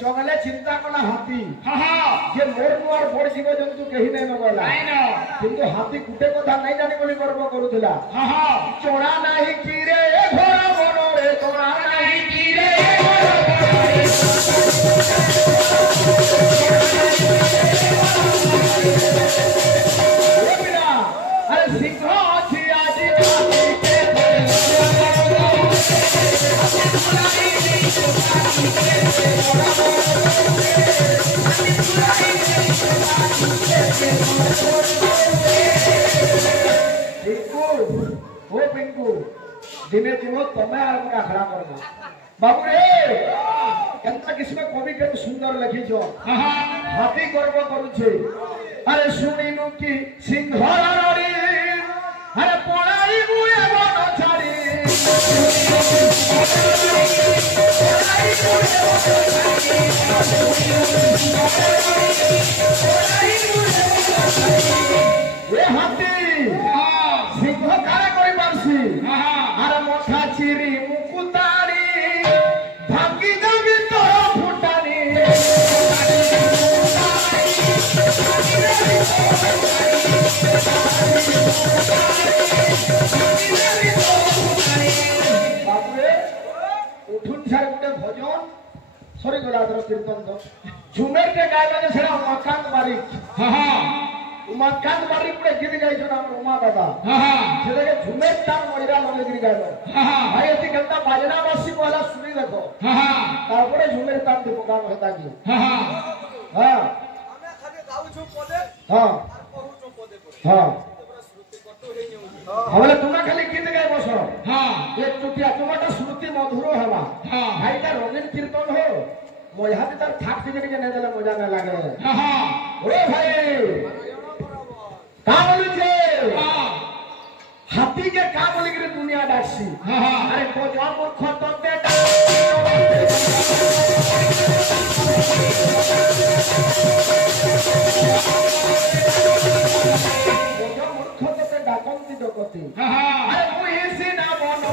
जंगले चिंता कला हाथी जे मोर नुआर बड़ जीव जंतु कही नै नगला किंतु हाथी गुटे कथा नै जानि बोली गर्व करूथला चोरा नाही की रे घोर बनो रे चोरा नाही की रे अरे सिंह अछि आजी के पिंकू दिने दिन तमें आखड़ा कर बाबू रे केनता किस्म कवि के सुंदर लिखिछ हाथी गर्व करुछे अरे सुनिनु की सिंह रे अरे पळाई बुए बन छाड़ी ए हाथी सिंह कारे करि पारसी अरे मथा चिरी मुकुतारी भांगी देबी तो फुटानी बाबूरे उठुन सार गुटे भजन सरी गलाधर कीर्तन तो झुमेर के गायबा जे सेरा उमाकांत बारिक उमाकांत बारिक पुरे गीत गाइछन हमर उमा दादा सेटाके झुमेर तान मरिरा लगे गीत गाइलो भाई एति गंदा बाजना वासी वाला सुनी देखो तारपरे झुमेर तान दीपो काम हेता की हां हमें खाली गाउ छु पदे हां कहू छु पदे हां हमले तुमा खाली गीत गाय बस हां एक चुटिया तुमाटा श्रुति मधुर हवा हां भाई ता रंगीन कीर्तन हो मजा भी तार थाक के ने देले मजा न लागे हां ओ भाई का बोलू छे हां हाथी के का बोली के दुनिया डासी हां अरे को जो मूर्ख तते डाकंती डकती अरे मुही सीना बनो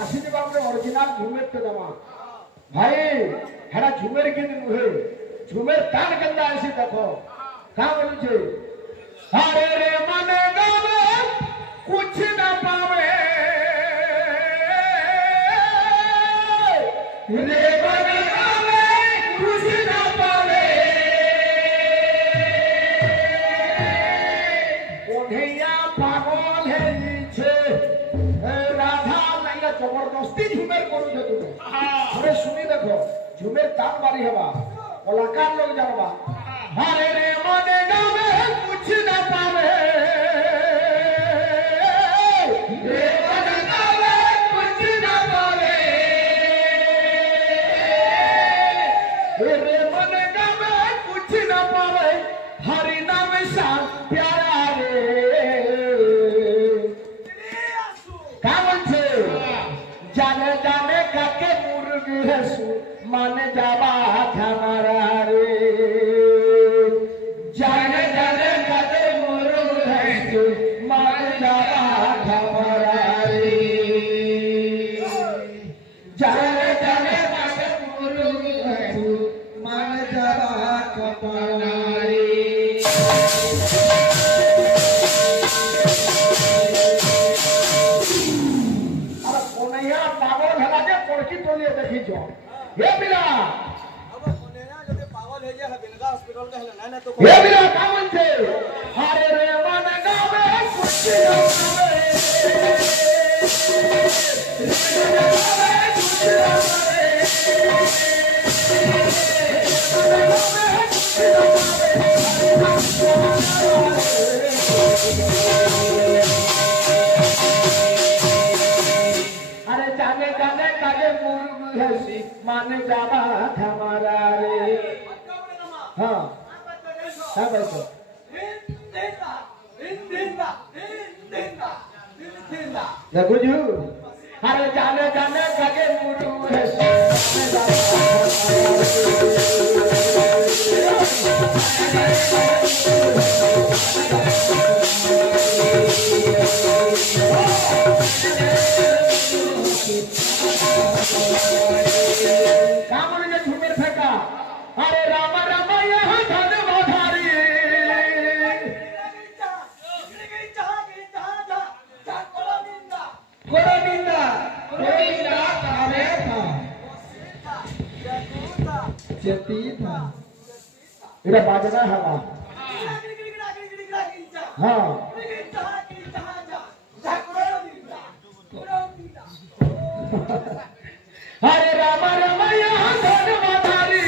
আসিতে বাবুরে অরিজিনাল ঝুমের তো দেওয়া ভাই হেরা ঝুমের কিন্তু নুহে ঝুমের তান কেন্দা আসি দেখো কা বলছে আরে রে মনে গাবে কুছ না পাবে রে মনে গাবে কুছ না পাবে ওঢেয়া পাগল হইছে রাধা লাইলা জবরদস্তি ঝুমের করুছে তুমি আরে শুনি দেখো ঝুমের তান বাড়ি হবা কলাকার লোক জানবা আরে রে মনে গাবে কুছ না পাবে রে মনে গাবে কুছ না পাবে রে মনে গাবে কুছ না পাবে হরি নাম শান প্যারা রে কা বলছে জানে জানে কাকে মুরগি হেসু মানে যাবা খামারা রে জানে জানে কাকে মুরগি হেসু মানে যাবা খামারা রে জানে জানে কাকে মুরগি হেসু মানে যাবা খামারা রে পাগল হেলাকে পড়কি তলিয়ে দেখিছ হে বিলা হে বিলা কা বলছে আরে রে মনে গাবে কুছ না अरे जाने जाने कागे मुर्ग हसी माने जावा हमारा रे हाँ हाँ भाई तो देखो जी अरे जाने जाने कागे मुर्ग हसी माने जावा झूमेर फेंका अरे राम राम यहाँ धन बधारी इधर बाजना है ना हाँ हरे राम राम यहाँ धन बधारी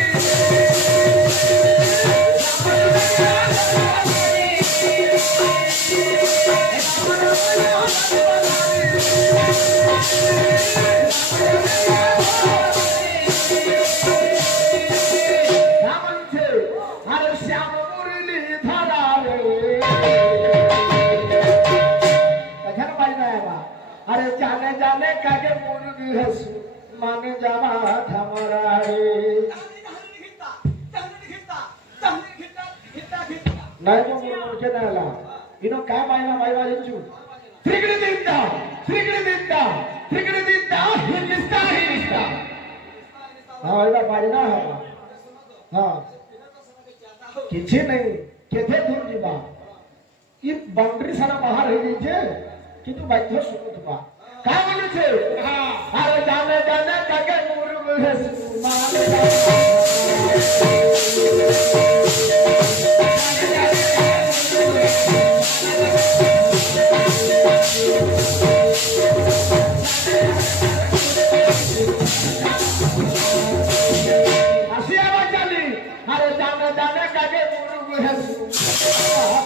हरे श्याम मुरली धरा रे अरे जाने जाने कागे मुर्गी हसू माने जावा हमारा रे नहीं तो मुर्गे नाला इनो काय मायना मायवा इंचू त्रिगड़ी दिंदा हिलिस्ता हाँ इधर बाजना है हाँ किसी नहीं केथे दूर जीवा ये बाउंड्री सारा बाहर है नीचे किंतु बाध्य सुनो तुमा काय बोलू छे अरे जाने जाने कागे मुर्ग हसू माने अरे जाने जाने कागे मुर्ग हसू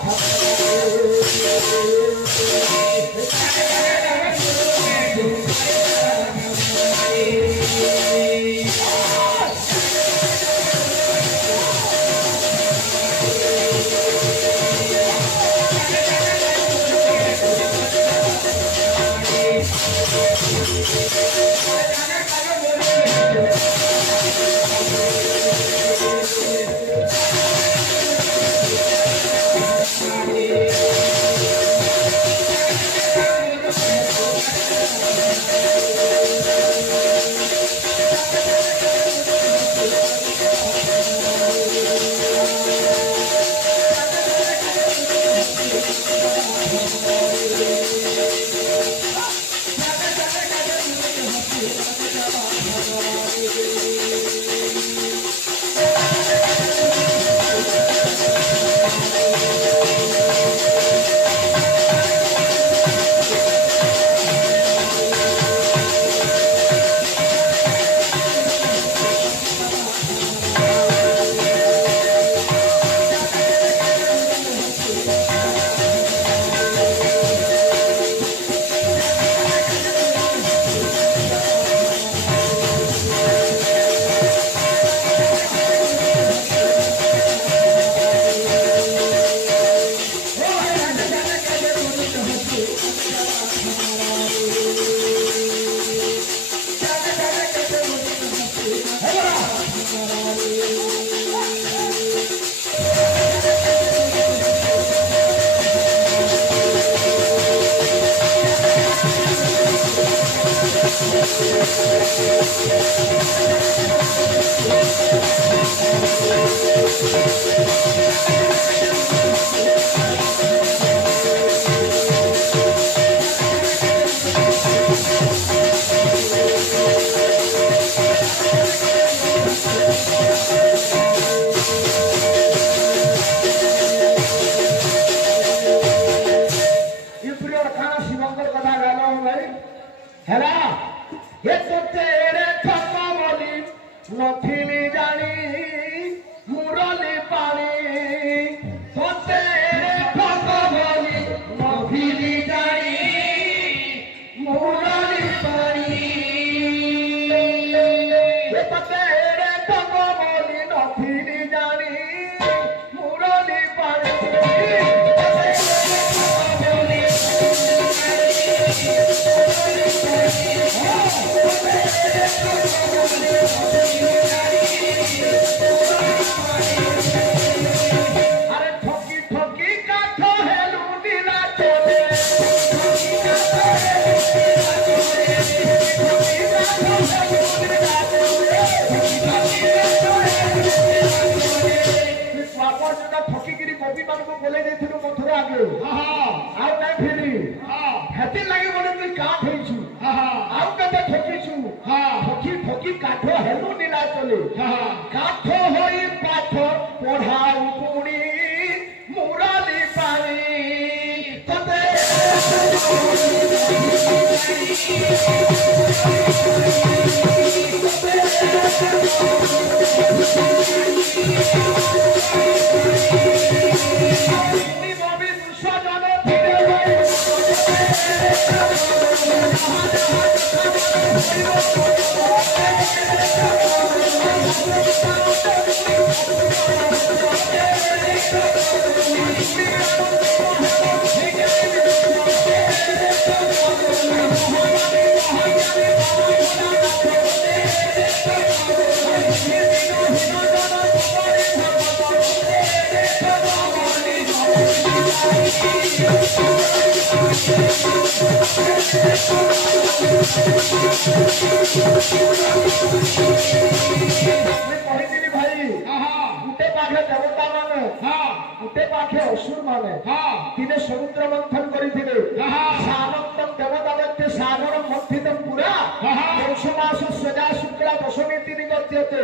समुद्र मंथन करथिले सानंदम देवता दैत्य सागर मंथितम पुरा 300 मास सजा शुक्ला दशमी दिन गत्यते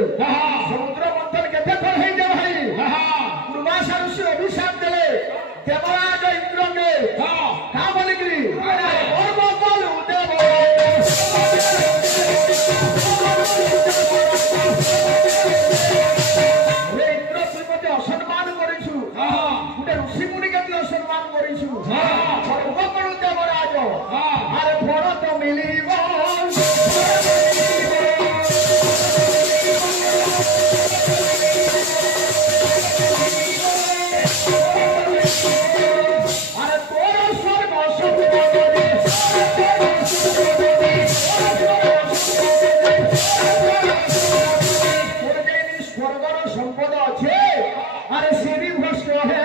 समुद्र मंथन केते थर हे जा भाई पूर्वासा ऋषि अभिशाप देले देवराज इंद्र के का बोलिकरी और बोल देव रे इंद्र श्रीमती असम्मान करिछु गुटे ऋषि मुनि के असम्मान करिछु सर्वकरु देवराज अरे फल तो मिलिबो संपद अच्छे अरे श्री भ्रष्ट है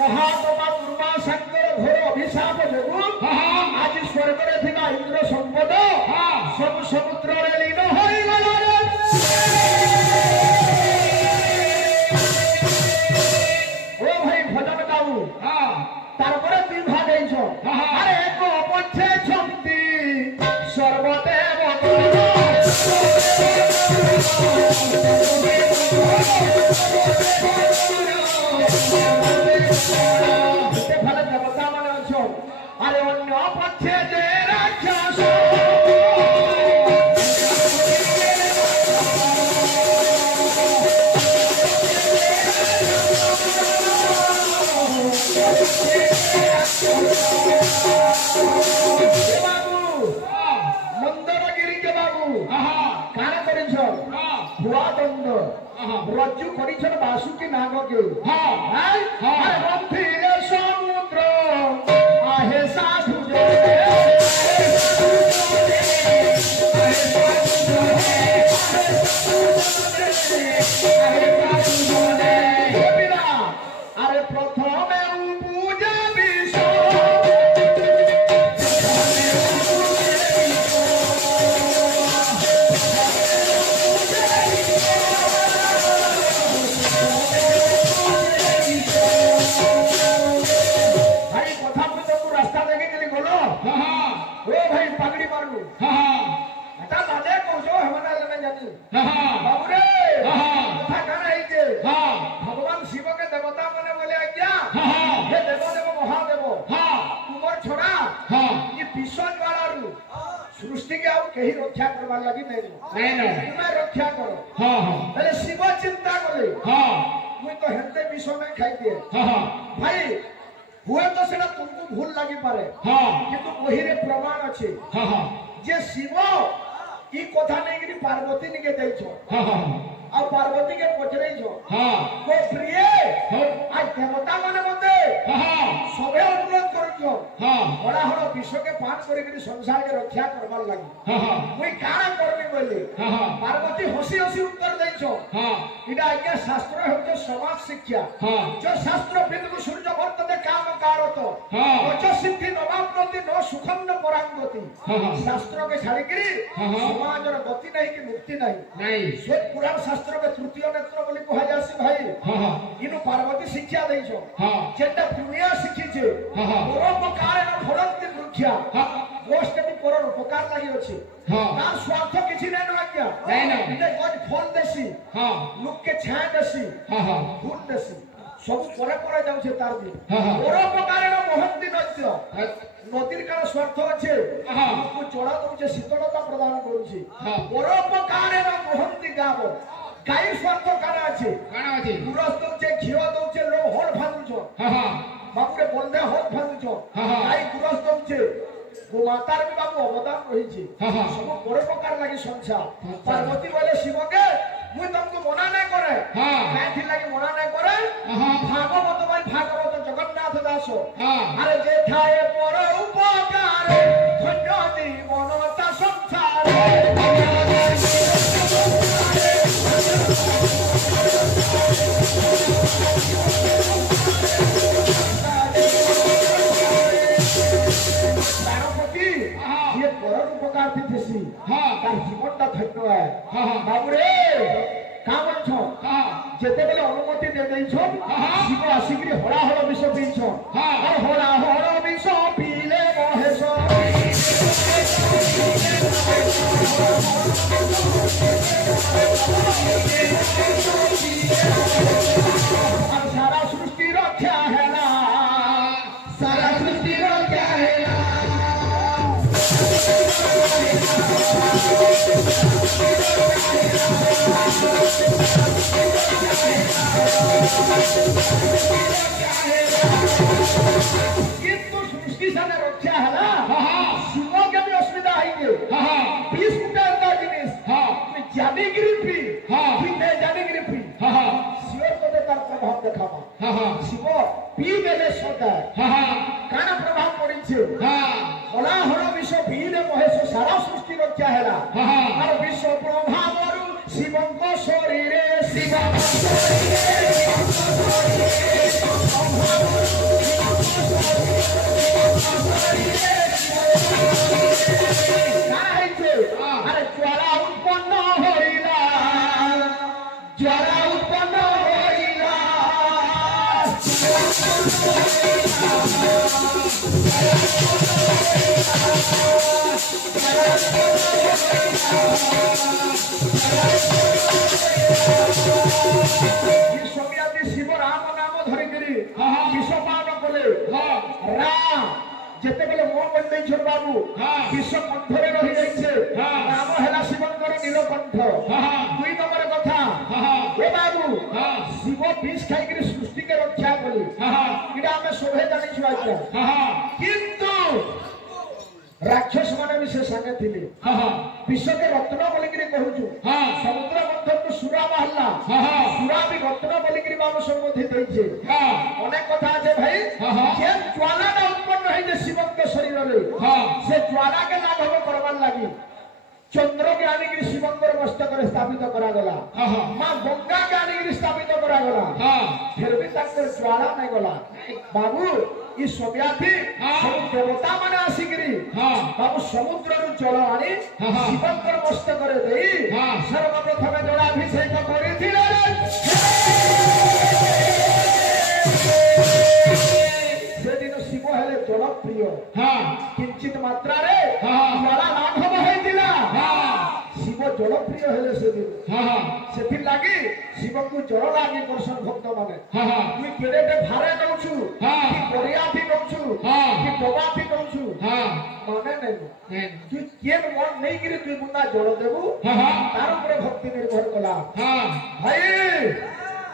महात्मा दुर्गा शंकर घोर अभिशाप जो आज स्वर्ग इंद्र संपद सब समुद्र लीन हो भाई भजन गाऊ तारपरे दुई भाग हेइछो अरे एक अपछे छंती सर्वदेव ते फल देवता माने अछो अरे अन्य पछे जे राक्षस रज्जु करिछन बासुकी नाग के अरे रंथिले समुद्र आहे साधु अरे प्रथमे पूजा विश्व भगवान शिव के देवता मने बोले आज्ञा हे देव देव महादेव तुमर छोड़ा ये विश्व ज्वाला सृष्टि के आउ कहीं रक्षा करवार लगी नहीं तुम्हें रक्षा करो पहले शिव चिंता करे मुई तो हेते विश्व में खाई दिए भाई हुए तो सेना तुमको भूल लगी पारे किंतु वही रे प्रमाण अच्छे जे शिव ई कथा नहीं कि पार्वती निके दैछो आ पार्वती के पचरई छो हां को प्रिय आ देवता माने मते हां सबे अनुरोध करू छो हां बड़ा हड़ विश्व के पान करी के संसार के रक्षा करबार लागि हां मुई काना करबी बोली हां पार्वती हसी हसी उत्तर दै छो हां इडा आज्ञा शास्त्र है समाज शिक्षा हां जो शास्त्र बिंदु सूर्य वर्तते काम कारत हां वच सिद्धि नवाप्नोति न सुखम न परांगति शास्त्र के छाड़ी करी समाज र गति नहीं कि मुक्ति नहीं श्वेत पुराण शास्त्र के तृतीय नेत्र बोली कहा जासी भाई इनु पार्वती शिक्षा दै छो जेटा दुनिया शिखी छे परोपकार न फलंति वृक्षा गोष्ठ भी पर उपकार लागि अछि तार स्वार्थ किछि नै न आज्ञा नै इते गज फल देसी लोक के छाया देसी फूल देसी सब परे परे जाउ छे तार भी परोपकार न महंती नत्य नदीर काल स्वार्थ আছে को चोड़ा दउचे शीतलता प्रदान करूची परोपकार न महंती गाव गाई स्वार्थ काना আছে गुरस दउचे घियो दउचे लो हल भांगुचो बापुरे बंदे हल भांगुचो गाई गुरस दउचे गोमातार भी बाबू अवदान रही सब परोपकार लागि संसार पार्वती बोले शिव के मुई तुमको मना नहीं करे मैं थी लागि मना नहीं करे भागवत भाई भागवत जगन्नाथ दास अरे जे थाए पर उपकार धन्य जीवनता संसार ये परम उपकार थी थेसी तार जीवनटा धन्य है बाबूरे का बोलछो जेते बेले अनुमति दे देइछो शिव आसिकरी हड़ा हड़ा विष पीछो और हड़ा हड़ा विष पीले महेश सारा सृष्टि रक्षा है ना सारा सृष्टि रक्षा है ना किंतु सृष्टि सारा रक्षा है ना शिव के भी असुविधा आएंगे 20 फुटा जिनिस जानीगिरी फ्री मैं जानीगिरी फ्री शिव को दे तार प्रभाव देखाबा शिव पी देले सदा काना प्रभाव पड़िछे हला हला विश्व पीले महेश सारा सृष्टि रक्षा हैला और विश्व प्रभावरु शिवंक शरीरे शिवंक अरे ज्वाला उत्पन्न होइला ज्वाला उत्पन्न होइला शिव राम नाम धरिकरी विष पान कले राम जेते बेले मो बन देइ छोर बाबू विष कंठरे रहि जाइछे नाम हैला शिवंकर नीलकंठ दुई नंबर कथा ए बाबू शिव विष खाइकरी सृष्टि के रक्षा कली इडा हमें शोभे जानि छु आज्ञा किंतु राक्षस माने भी से संगे थिले विश्व के रत्न बोलिकरी कहूछु समुद्र मंथन तो सुरा बाहला सुरा भी रत्न बोलिकरी बाबू संबोधित होइछे अनेक कथा আছে भाई जे ज्वाला ना उत्पन्न है जे शिव के शरीर रे से ज्वाला के लाभ हम करबार लागि चंद्र के आनिगिरी शिवंकर मस्तक रे स्थापित करा गला मां गंगा के आनिगिरी स्थापित करा गला फिर भी तक ज्वाला नहीं गला बाबू ई सोव्याथी सब देवता माने आसिगिरी बाबू समुद्र रु जल आनी शिवंकर मस्तक रे देई सर्वप्रथम जलाभिषेक करिथिले से दिन शिव हेले जल प्रिय किंचित मात्रा रे ज्वाला लाघव होइतिला शिव जल प्रिय हेले से दिन सेथि लागि शिव को जल लागि दर्शन भक्त माने तू केडेटे भारे दउछु कि परियाथी दउछु कि डबाथी दउछु माने नै तू केन मन नै गिरे तू बुंदा जल देबु तार ऊपर भक्ति निर्भर कला भाई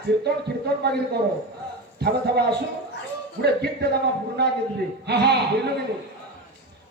कीर्तन कीर्तन बागिर करो थाबा थाबा आसु गुडे गीत देमा पूर्णा गीत रे बोललो कि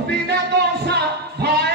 দিনে দশা ভাই